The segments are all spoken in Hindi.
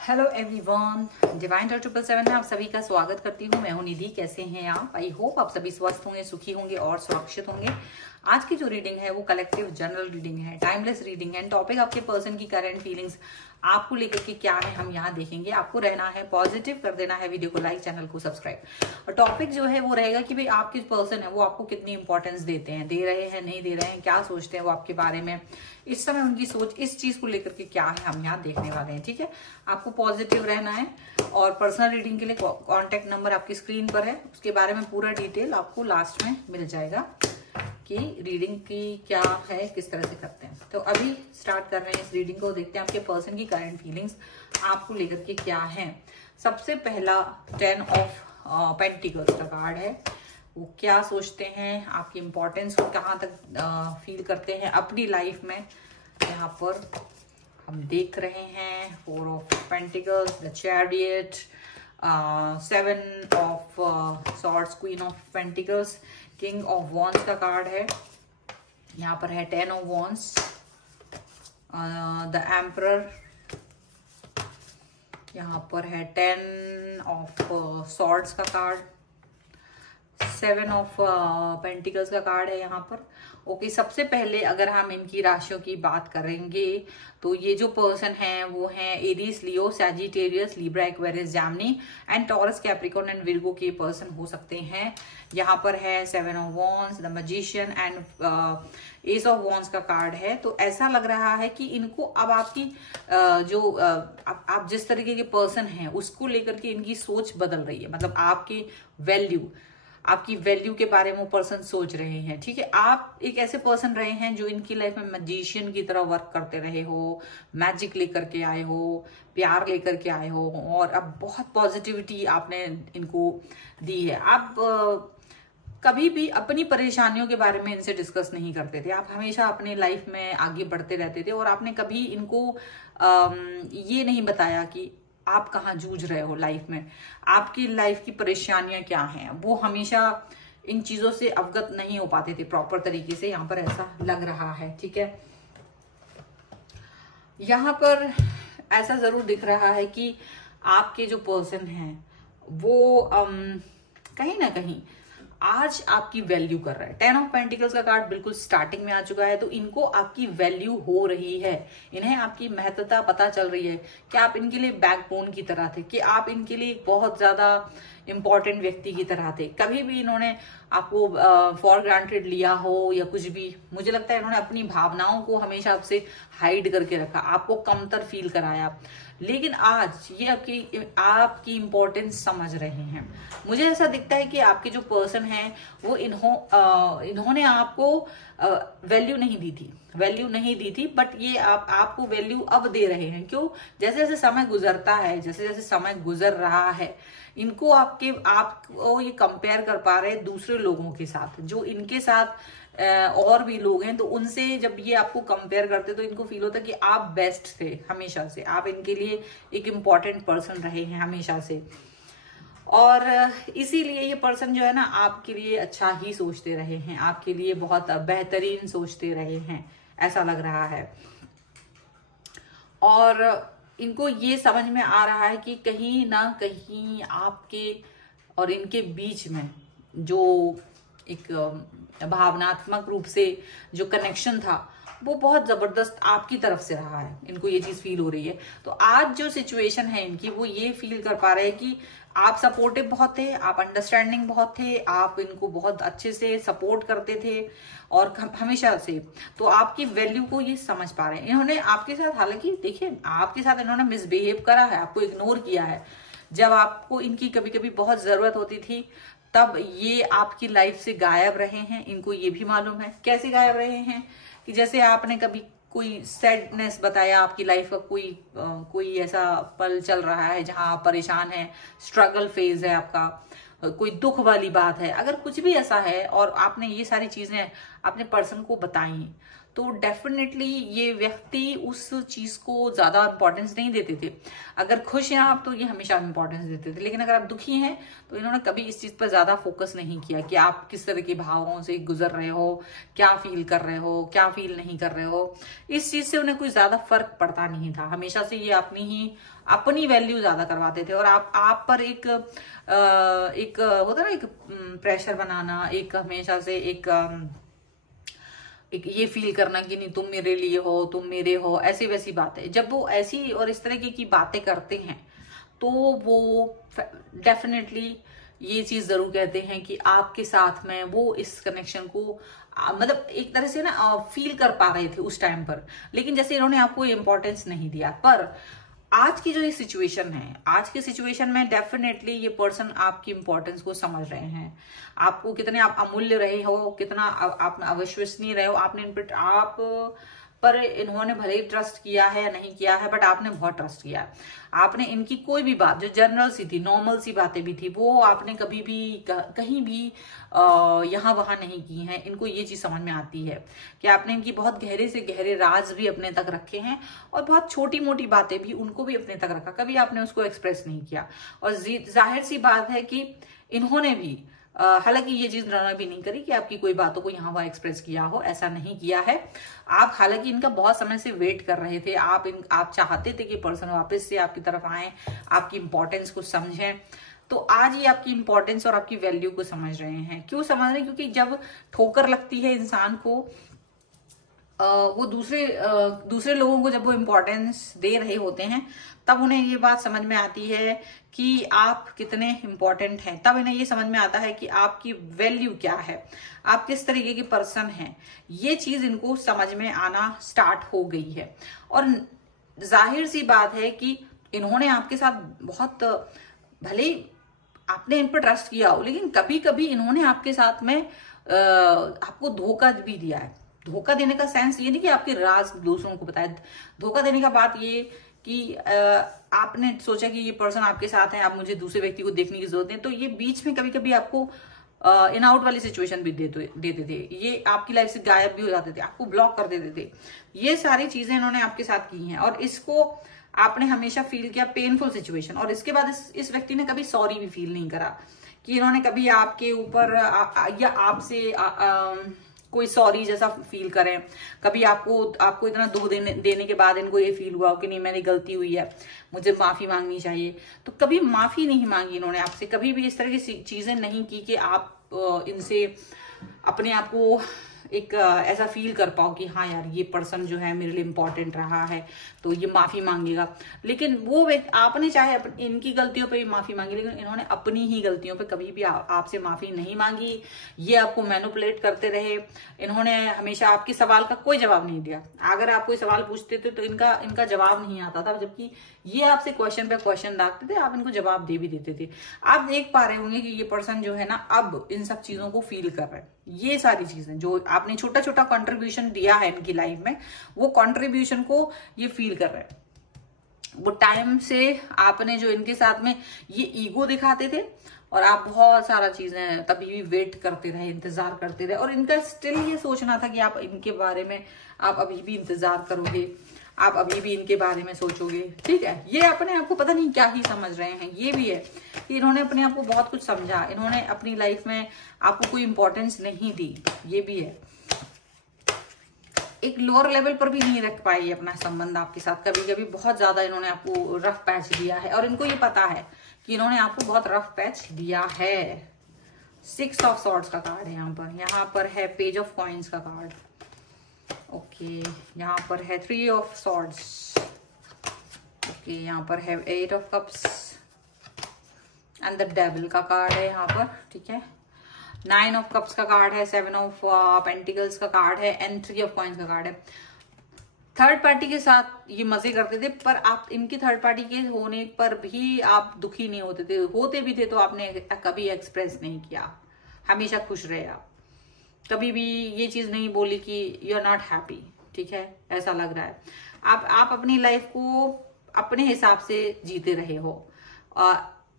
हेलो एवरीवन, डिवाइन 777 में आप सभी का स्वागत करती हूँ। मैं हूँ निधि। कैसे हैं आप? आई होप आप सभी स्वस्थ होंगे, सुखी होंगे और सुरक्षित होंगे। आज की जो रीडिंग है वो कलेक्टिव जनरल रीडिंग है, टाइमलेस रीडिंग है। टॉपिक आपके पर्सन की करंट फीलिंग्स आपको लेकर के क्या है हम यहाँ देखेंगे। आपको रहना है पॉजिटिव, कर देना है वीडियो को लाइक, चैनल को सब्सक्राइब। और टॉपिक जो है वो रहेगा कि भाई आपके पर्सन है वो आपको कितनी इंपॉर्टेंस देते हैं, दे रहे हैं, नहीं दे रहे हैं, क्या सोचते हैं वो आपके बारे में, इस समय उनकी सोच इस चीज को लेकर के क्या है हम यहाँ देखने वाले हैं। ठीक है, आपको पॉजिटिव रहना है। और पर्सनल रीडिंग के लिए कॉन्टेक्ट नंबर आपकी स्क्रीन पर है, उसके बारे में पूरा डिटेल आपको लास्ट में मिल जाएगा कि रीडिंग की क्या है, किस तरह से करते हैं। तो अभी स्टार्ट कर रहे हैं इस रीडिंग को, देखते हैं आपके पर्सन की करंट फीलिंग्स आपको लेकर के क्या है। सबसे पहला 10 ऑफ पेंटिकल्स का कार्ड है। वो क्या सोचते हैं, आपकी इंपॉर्टेंस को कहाँ तक फील करते हैं अपनी लाइफ में, यहाँ पर हम देख रहे हैं। 4 of pentacles, the chariot, 7 of swords, queen of pentacles, king of wands का कार्ड है। यहाँ पर है 10 ऑफ वॉन्ड्स, द एम्परर, यहाँ पर है 10 ऑफ सॉर्ड्स का कार्ड, 7 ऑफ पेंटिकल्स का कार्ड है यहाँ पर। ओके, सबसे पहले अगर हम इनकी राशियों की बात करेंगे तो ये जो पर्सन है वो है Aries, Leo, Sagittarius, Libra, Aquarius, Jaimini and taurus, Capricorn and Virgo के पर्सन हो सकते हैं। यहाँ पर है 7 of wands, the magician and S of wands का कार्ड है। तो ऐसा लग रहा है कि इनको अब आपकी आप जिस तरीके के पर्सन हैं उसको लेकर के इनकी सोच बदल रही है। मतलब आपकी वैल्यू के बारे में वो पर्सन सोच रहे हैं। ठीक है, आप एक ऐसे पर्सन रहे हैं जो इनकी लाइफ में मैजिशियन की तरह वर्क करते रहे हो, मैजिक लेकर के आए हो, प्यार लेकर के आए हो, और अब बहुत पॉजिटिविटी आपने इनको दी है। आप कभी भी अपनी परेशानियों के बारे में इनसे डिस्कस नहीं करते थे। आप हमेशा अपनी लाइफ में आगे बढ़ते रहते थे और आपने कभी इनको ये नहीं बताया कि आप कहाँ जूझ रहे हो लाइफ में, आपकी लाइफ की परेशानियां क्या हैं। वो हमेशा इन चीजों से अवगत नहीं हो पाते थे प्रॉपर तरीके से, यहाँ पर ऐसा लग रहा है। ठीक है, यहाँ पर ऐसा जरूर दिख रहा है कि आपके जो पर्सन हैं वो कहीं ना कहीं आज आपकी वैल्यू कर रहा है। 10 ऑफ पेंटिकल्स का कार्ड बिल्कुल स्टार्टिंग में आ चुका है, तो इनको आपकी वैल्यू हो रही है, इन्हें आपकी महत्वता पता चल रही है कि आप इनके लिए बैकबोन की तरह थे, कि आप इनके लिए एक बहुत ज्यादा इंपॉर्टेंट व्यक्ति की तरह थे। कभी भी इन्होंने आपको फॉर ग्रांटेड लिया हो या कुछ भी, मुझे लगता है इन्होंने अपनी भावनाओं को हमेशा आपसे हाइड करके रखा, आपको कमतर फील कराया। लेकिन आज ये आपकी इंपॉर्टेंस समझ रहे हैं। मुझे ऐसा दिखता है कि आपके जो पर्सन हैं वो इन्होंने आपको वैल्यू नहीं दी थी, बट ये आपको वैल्यू अब दे रहे हैं। क्यों? जैसे जैसे समय गुजरता है, जैसे जैसे समय गुजर रहा है, इनको आपको ये कंपेयर कर पा रहे हैं दूसरे लोगों के साथ, जो इनके साथ और भी लोग हैं। तो उनसे जब ये आपको कंपेयर करते तो इनको फील होता है कि आप बेस्ट थे हमेशा से, आप इनके लिए एक इम्पॉर्टेंट पर्सन रहे हैं हमेशा से। और इसीलिए ये पर्सन जो है ना आपके लिए अच्छा ही सोचते रहे हैं, आपके लिए बहुत बेहतरीन सोचते रहे हैं, ऐसा लग रहा है। और इनको ये समझ में आ रहा है कि कहीं ना कहीं आपके और इनके बीच में जो एक भावनात्मक रूप से जो कनेक्शन था वो बहुत जबरदस्त आपकी तरफ से रहा है। इनको ये चीज फील हो रही है। तो आज जो सिचुएशन है इनकी, वो ये फील कर पा रहे हैं कि आप सपोर्टिव बहुत थे, आप अंडरस्टैंडिंग बहुत थे, आप इनको बहुत अच्छे से सपोर्ट करते थे और हमेशा से। तो आपकी वैल्यू को ये समझ पा रहे हैं। इन्होंने आपके साथ, हालांकि देखिए आपके साथ इन्होंने मिसबिहेव करा है, आपको इग्नोर किया है। जब आपको इनकी कभी कभी बहुत जरूरत होती थी तब ये आपकी लाइफ से गायब रहे हैं। इनको ये भी मालूम है कैसे गायब रहे हैं, कि जैसे आपने कभी कोई सैडनेस बताया, आपकी लाइफ का कोई ऐसा पल चल रहा है जहां आप परेशान हैं, स्ट्रगल फेज है आपका, कोई दुख वाली बात है, अगर कुछ भी ऐसा है और आपने ये सारी चीजें अपने पर्सन को बताई, तो डेफिनेटली ये व्यक्ति उस चीज को ज्यादा इंपॉर्टेंस नहीं देते थे। अगर खुश हैं आप तो ये हमेशा इंपॉर्टेंस देते थे, लेकिन अगर आप दुखी हैं तो इन्होंने कभी इस चीज पर ज्यादा फोकस नहीं किया कि आप किस तरह के भावों से गुजर रहे हो, क्या फील कर रहे हो, क्या फील नहीं कर रहे हो। इस चीज से उन्हें कोई ज्यादा फर्क पड़ता नहीं था। हमेशा से ये अपनी वैल्यू ज्यादा करवाते थे, और आप पर एक होता ना, एक प्रेशर बनाना, एक हमेशा से एक ये फील करना कि नहीं तुम मेरे लिए हो, तुम मेरे हो, ऐसी वैसी बातें। जब वो ऐसी और इस तरह की बातें करते हैं तो वो डेफिनेटली ये चीज जरूर कहते हैं कि आपके साथ में वो इस कनेक्शन को मतलब एक तरह से ना फील कर पा रहे थे उस टाइम पर, लेकिन जैसे इन्होंने आपको इम्पोर्टेंस नहीं दिया। पर आज की जो ये सिचुएशन है, आज के सिचुएशन में डेफिनेटली ये पर्सन आपकी इंपॉर्टेंस को समझ रहे हैं। आपको कितने आप अमूल्य रहे हो, कितना आप अविश्वसनीय रहे हो, आपने इन पर इन्होंने भले ही ट्रस्ट किया है या नहीं किया है, बट आपने बहुत ट्रस्ट किया। आपने इनकी कोई भी बात जो जनरल सी थी, नॉर्मल सी बातें भी थी, वो आपने कभी भी कहीं भी यहाँ वहां नहीं की हैं। इनको ये चीज समझ में आती है कि आपने इनकी बहुत गहरे से गहरे राज भी अपने तक रखे हैं, और बहुत छोटी मोटी बातें भी उनको भी अपने तक रखा, कभी आपने उसको एक्सप्रेस नहीं किया। और जाहिर सी बात है कि इन्होंने भी हालांकि ये चीज इन्होंने भी नहीं करी कि आपकी कोई बातों को यहाँ वहां एक्सप्रेस किया हो, ऐसा नहीं किया है। आप हालांकि इनका बहुत समय से वेट कर रहे थे, आप चाहते थे कि पर्सन वापस से आपकी तरफ आए, आपकी इंपॉर्टेंस को समझें। तो आज ये आपकी इंपॉर्टेंस और आपकी वैल्यू को समझ रहे हैं। क्यों समझ रहे हैं? क्योंकि जब ठोकर लगती है इंसान को, वो दूसरे लोगों को जब वो इम्पोर्टेंस दे रहे होते हैं, तब उन्हें ये बात समझ में आती है कि आप कितने इम्पोर्टेंट हैं। तब इन्हें ये समझ में आता है कि आपकी वैल्यू क्या है, आप किस तरीके की पर्सन हैं। ये चीज इनको समझ में आना स्टार्ट हो गई है। और जाहिर सी बात है कि इन्होंने आपके साथ बहुत, भले आपने इन पर ट्रस्ट किया हो, लेकिन कभी कभी इन्होंने आपके साथ में आपको धोखा भी दिया है। धोखा देने का सेंस ये नहीं कि आपके राज दूसरों को बताए। धोखा देने का बात ये कि आपने सोचा कि ये पर्सन आपके साथ है, आप मुझे दूसरे व्यक्ति को देखने की जरूरत है, तो ये बीच में कभी कभी आपको इन आउट वाली सिचुएशन भी देते थे। ये आपकी लाइफ से गायब भी हो जाते थे, आपको ब्लॉक कर देते थे। ये सारी चीजें इन्होंने आपके साथ की हैं, और इसको आपने हमेशा फील किया पेनफुल सिचुएशन। और इसके बाद इस व्यक्ति ने कभी सॉरी भी फील नहीं करा कि इन्होंने कभी आपके ऊपर या आपसे कोई सॉरी जैसा फील करें। कभी आपको इतना दुख देने के बाद इनको ये फील हुआ कि नहीं मेरी गलती हुई है, मुझे माफी मांगनी चाहिए, तो कभी माफी नहीं मांगी इन्होंने आपसे। कभी भी इस तरह की चीजें नहीं की कि आप इनसे अपने आप को एक ऐसा फील कर पाओ कि हाँ यार ये पर्सन जो है मेरे लिए इंपॉर्टेंट रहा है, तो ये माफी मांगेगा। लेकिन वो आपने चाहे इनकी गलतियों पे भी माफी मांगी, लेकिन इन्होंने अपनी ही गलतियों पे कभी भी आपसे माफी नहीं मांगी। ये आपको मैनिपुलेट करते रहे। इन्होंने हमेशा आपके सवाल का कोई जवाब नहीं दिया। अगर आप कोई सवाल पूछते थे तो इनका जवाब नहीं आता था, जबकि ये आपसे क्वेश्चन पे क्वेश्चन डालते थे, आप इनको जवाब दे भी देते थे। आप देख पा रहे होंगे कि ये पर्सन जो है ना अब इन सब चीजों को फील कर रहा है। ये सारी चीजें जो आपने छोटा छोटा कंट्रीब्यूशन दिया है इनकी लाइफ में, वो कंट्रीब्यूशन को ये फील कर रहे हैं। वो टाइम से आपने जो इनके साथ में ये ईगो दिखाते थे, और आप बहुत सारा चीजें तभी भी वेट करते रहे, इंतजार करते रहे, और इनका स्टिल ये सोचना था कि आप इनके बारे में आप अभी भी इंतजार करोगे, आप अभी भी इनके बारे में सोचोगे। ठीक है, ये अपने आप को पता नहीं क्या ही समझ रहे हैं। ये भी है कि इन्होंने अपने आप को बहुत कुछ समझा, इन्होंने अपनी लाइफ में आपको कोई इंपॉर्टेंस नहीं दी। ये भी है, एक लोअर लेवल पर भी नहीं रख पाई अपना संबंध आपके साथ। कभी कभी बहुत ज्यादा इन्होंने आपको रफ पैच दिया है, और इनको ये पता है कि इन्होंने आपको बहुत रफ पैच दिया है। 6 ऑफ सॉर्ड्स का कार्ड है यहाँ पर है पेज ऑफ कॉइन्स का कार्ड। ओके, यहाँ पर है 3 ऑफ सॉर्ड्स। ओके, यहाँ पर है 8 of cups and the devil का कार्ड है यहाँ पर। ठीक है, 9 ऑफ कप्स का कार्ड है, 7 ऑफ पेंटिकल्स का कार्ड है एंड 3 ऑफ कॉइन्स का कार्ड है। थर्ड पार्टी के साथ ये मजे करते थे, पर आप इनकी थर्ड पार्टी के होने पर भी आप दुखी नहीं होते थे। होते भी थे तो आपने कभी एक्सप्रेस नहीं किया, हमेशा खुश रहे आप। कभी भी ये चीज नहीं बोली कि यू आर नॉट हैप्पी। ठीक है, ऐसा लग रहा है आप अपनी लाइफ को अपने हिसाब से जीते रहे हो।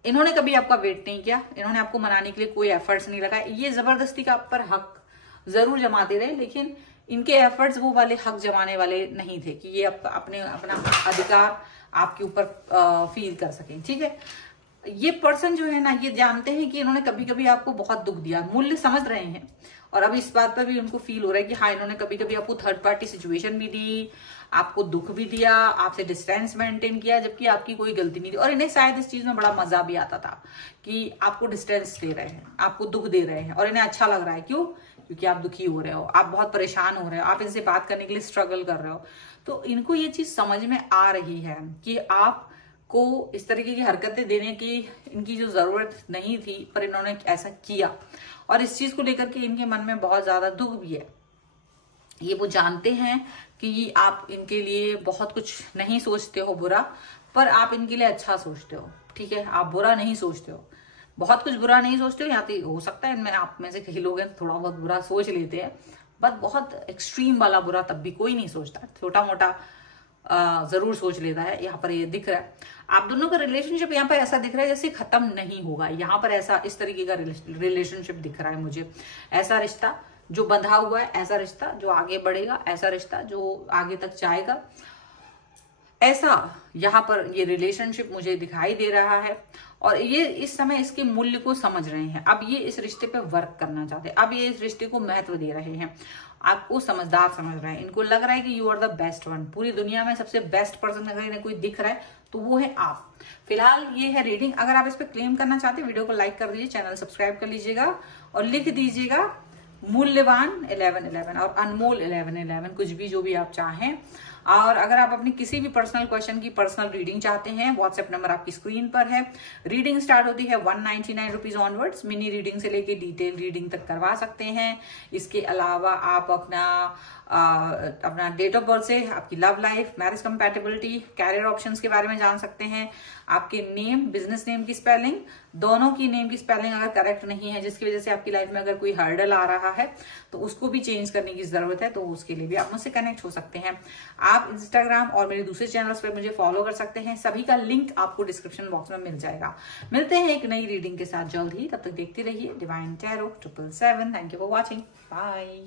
इन्होंने कभी आपका वेट नहीं किया, इन्होंने आपको मनाने के लिए कोई एफर्ट्स नहीं लगाए। ये जबरदस्ती का आप पर हक जरूर जमाते रहे, लेकिन इनके एफर्ट्स वो वाले हक जमाने वाले नहीं थे कि ये अपना अधिकार आपके ऊपर फील कर सकें। ठीक है, ये पर्सन जो है ना, ये जानते हैं कि इन्होंने कभी कभी आपको बहुत दुख दिया, मूल्य समझ रहे हैं, और अब इस बात पर भी उनको फील हो रहा है कि हाँ, इन्होंने कभी कभी आपको थर्ड पार्टी सिचुएशन भी दी, आपको दुख भी दिया, आपसे डिस्टेंस मेंटेन किया, जबकि आपकी कोई गलती नहीं थी। और इन्हें शायद इस चीज में बड़ा मजा भी आता था कि आपको डिस्टेंस दे रहे हैं, आपको दुख दे रहे हैं, और इन्हें अच्छा लग रहा है। क्यों? क्योंकि आप दुखी हो रहे हो, आप बहुत परेशान हो रहे हो, आप इनसे बात करने के लिए स्ट्रगल कर रहे हो। तो इनको ये चीज समझ में आ रही है कि आप को इस तरीके की हरकतें देने की इनकी जो जरूरत नहीं थी, पर इन्होंने ऐसा किया, और इस चीज को लेकर के इनके मन में बहुत ज्यादा दुख भी है। ये वो जानते हैं कि आप इनके लिए बहुत कुछ नहीं सोचते हो बुरा, पर आप इनके लिए अच्छा सोचते हो। ठीक है, आप बुरा नहीं सोचते हो, बहुत कुछ बुरा नहीं सोचते हो। यहाँ तो हो सकता है इनमें आप में से कई लोग हैं थोड़ा बहुत बुरा सोच लेते हैं, बट बहुत एक्सट्रीम वाला बुरा तब भी कोई नहीं सोचता, छोटा मोटा जरूर सोच लेता है। यहाँ पर ये दिख रहा है आप दोनों का रिलेशनशिप यहाँ पर ऐसा दिख रहा है जैसे खत्म नहीं होगा। यहाँ पर ऐसा इस तरीके का रिलेशनशिप दिख रहा है मुझे, ऐसा रिश्ता जो बंधा हुआ है, ऐसा रिश्ता जो आगे बढ़ेगा, ऐसा रिश्ता जो आगे तक जाएगा, ऐसा यहाँ पर ये रिलेशनशिप मुझे दिखाई दे रहा है। और ये इस समय इसके मूल्य को समझ रहे हैं, अब ये इस रिश्ते पे वर्क करना चाहते हैं, अब ये इस रिश्ते को महत्व दे रहे हैं, आपको समझदार समझ रहे हैं। इनको लग रहा है कि you are the best one, पूरी दुनिया में सबसे बेस्ट पर्सन अगर इन्हें कोई दिख रहा है तो वो है आप। फिलहाल ये है रीडिंग। अगर आप इस पर क्लेम करना चाहते हैं, वीडियो को लाइक कर दीजिए, चैनल सब्सक्राइब कर लीजिएगा, और लिख दीजिएगा मूल्यवान 1111 और अनमोल 1111, कुछ भी जो भी आप चाहें। और अगर आप अपनी किसी भी पर्सनल क्वेश्चन की पर्सनल रीडिंग चाहते हैं, व्हाट्सएप नंबर आपकी स्क्रीन पर है। रीडिंग स्टार्ट होती है 199 रुपीज ऑनवर्ड्स। मिनी रीडिंग से लेके डिटेल रीडिंग तक करवा सकते हैं। इसके अलावा आप अपना डेट ऑफ बर्थ से आपकी love life, marriage compatibility, career options के बारे में जान सकते हैं। आपके नेम, बिजनेस नेम की स्पेलिंग, दोनों की नेम की स्पेलिंग अगर करेक्ट नहीं है, जिसकी वजह से आपकी लाइफ में अगर कोई हर्डल आ रहा है, तो उसको भी चेंज करने की जरूरत है, तो उसके लिए भी आप मुझसे कनेक्ट हो सकते हैं। आप इंस्टाग्राम और मेरे दूसरे चैनल्स पर मुझे फॉलो कर सकते हैं, सभी का लिंक आपको डिस्क्रिप्शन बॉक्स में मिल जाएगा। मिलते हैं एक नई रीडिंग के साथ जल्द ही, तब तक देखते रहिए Divine Tarot 777। Thank you for watching, bye.